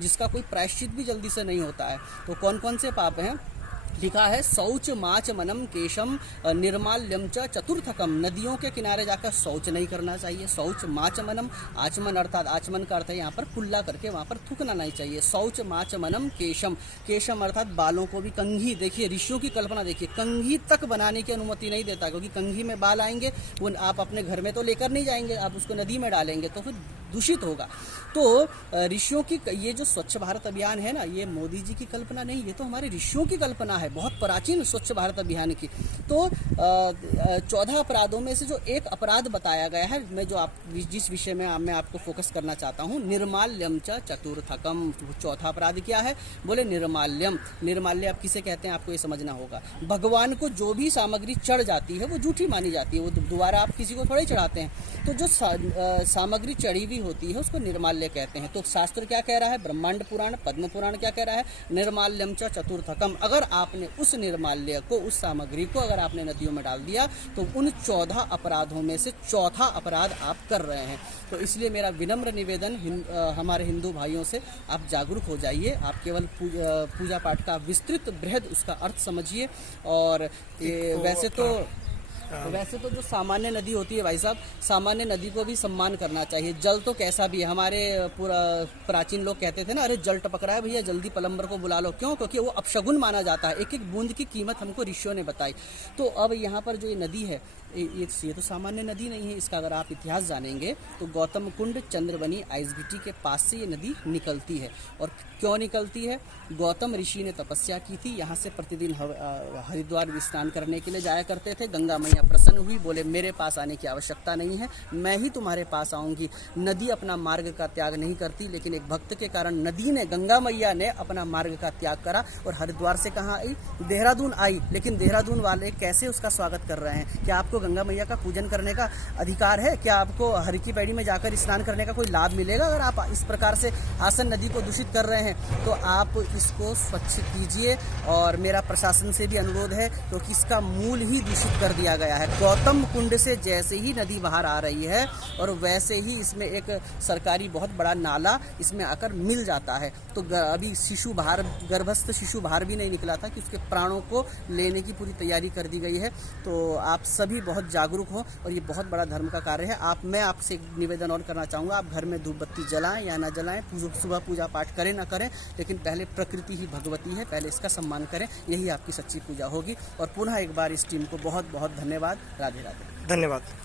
जिसका कोई प्रायश्चित भी जल्दी से नहीं होता है। तो कौन कौन से पाप हैं? लिखा है शौच माच मनम केशम निर्माल्यम च चतुर्थकम। नदियों के किनारे जाकर शौच नहीं करना चाहिए। शौच माच मनम, आचमन अर्थात आचमन का अर्थ है यहाँ पर कुल्ला करके वहाँ पर थूकना नहीं चाहिए। शौच माच मनम केशम, केशम अर्थात बालों को भी कंघी, देखिए ऋषियों की कल्पना देखिए, कंघी तक बनाने की अनुमति नहीं देता, क्योंकि कंघी में बाल आएंगे वो आप अपने घर में तो लेकर नहीं जाएंगे, आप उसको नदी में डालेंगे तो फिर दूषित होगा। तो ऋषियों की ये जो स्वच्छ भारत अभियान है ना, ये मोदी जी की कल्पना नहीं, ये तो हमारे ऋषियों की कल्पना है, बहुत प्राचीन स्वच्छ भारत अभियान की। तो 14 अपराधों में से जो एक अपराध बताया गया है, मैं जो जिस विषय में मैं आपको फोकस करना चाहता हूँ, निर्माल्यम च चतुर्थकम। चौथा अपराध क्या है? बोले निर्माल्यम। निर्माल्य आप किसे कहते हैं आपको ये समझना होगा। भगवान को जो भी सामग्री चढ़ जाती है वो झूठी मानी जाती है, वो दोबारा आप किसी को थोड़ी चढ़ाते हैं। तो जो सामग्री चढ़ी हुई होती है उसको निर्माल्य कहते हैं। तो शास्त्र क्या कह रहा है? ब्रह्मांड पुराण, पद्म पुराण क्या कह रहा है? निर्माल्यम च चतुर्थकम। अगर आपने उस निर्माल्य को, उस सामग्री को अगर आपने नदियों में डाल दिया तो उन 14 अपराधों में से चौथा अपराध आप कर रहे हैं। तो इसलिए मेरा विनम्र निवेदन हमारे हिंदू भाइयों से, आप जागरूक हो जाइए। आप केवल पूजा पाठ का विस्तृत बृहद उसका अर्थ समझिए। और वैसे तो जो सामान्य नदी होती है भाई साहब, सामान्य नदी को भी सम्मान करना चाहिए। जल तो कैसा भी है, हमारे पूरा प्राचीन लोग कहते थे ना, अरे जल टपक रहा है भैया, जल्दी प्लम्बर को बुला लो। क्यों? क्योंकि वो अपशगुन माना जाता है। एक एक बूंद की कीमत हमको ऋषियों ने बताई। तो अब यहाँ पर जो ये नदी है, ये तो सामान्य नदी नहीं है। इसका अगर आप इतिहास जानेंगे तो गौतम कुंड चंद्रबनी आइसबीटी के पास से ये नदी निकलती है। और क्यों निकलती है? गौतम ऋषि ने तपस्या की थी, यहाँ से प्रतिदिन हरिद्वार स्नान करने के लिए जाया करते थे। गंगा मैया प्रसन्न हुई, बोले मेरे पास आने की आवश्यकता नहीं है, मैं ही तुम्हारे पास आऊँगी। नदी अपना मार्ग का त्याग नहीं करती, लेकिन एक भक्त के कारण नदी ने, गंगा मैया ने अपना मार्ग का त्याग करा और हरिद्वार से कहाँ आई? देहरादून आई। लेकिन देहरादून वाले कैसे उसका स्वागत कर रहे हैं? क्या आपको गंगा मैया का पूजन करने का अधिकार है? क्या आपको हर की पैड़ी में जाकर स्नान करने का कोई लाभ मिलेगा? अगर आप इस प्रकार से हासन नदी को दूषित कर रहे हैं तो आप इसको स्वच्छ कीजिए। और मेरा प्रशासन से भी अनुरोध है, क्योंकि इसका मूल ही दूषित कर दिया गया है। गौतम कुंड से जैसे ही नदी बाहर आ रही है और वैसे ही इसमें एक सरकारी बहुत बड़ा नाला इसमें आकर मिल जाता है। तो अभी शिशु बाहर, गर्भस्थ शिशु बाहर भी नहीं निकला था कि उसके प्राणों को लेने की पूरी तैयारी कर दी गई है। तो आप सभी बहुत जागरूक हों और ये बहुत बड़ा धर्म का कार्य है। मैं आपसे एक निवेदन और करना चाहूँगा, आप घर में धूप बत्ती जलाएं या ना जलाएं, सुबह पूजा पाठ करें ना करें, लेकिन पहले प्रकृति ही भगवती है, पहले इसका सम्मान करें, यही आपकी सच्ची पूजा होगी। और पुनः एक बार इस टीम को बहुत बहुत धन्यवाद। राधे राधे। धन्यवाद।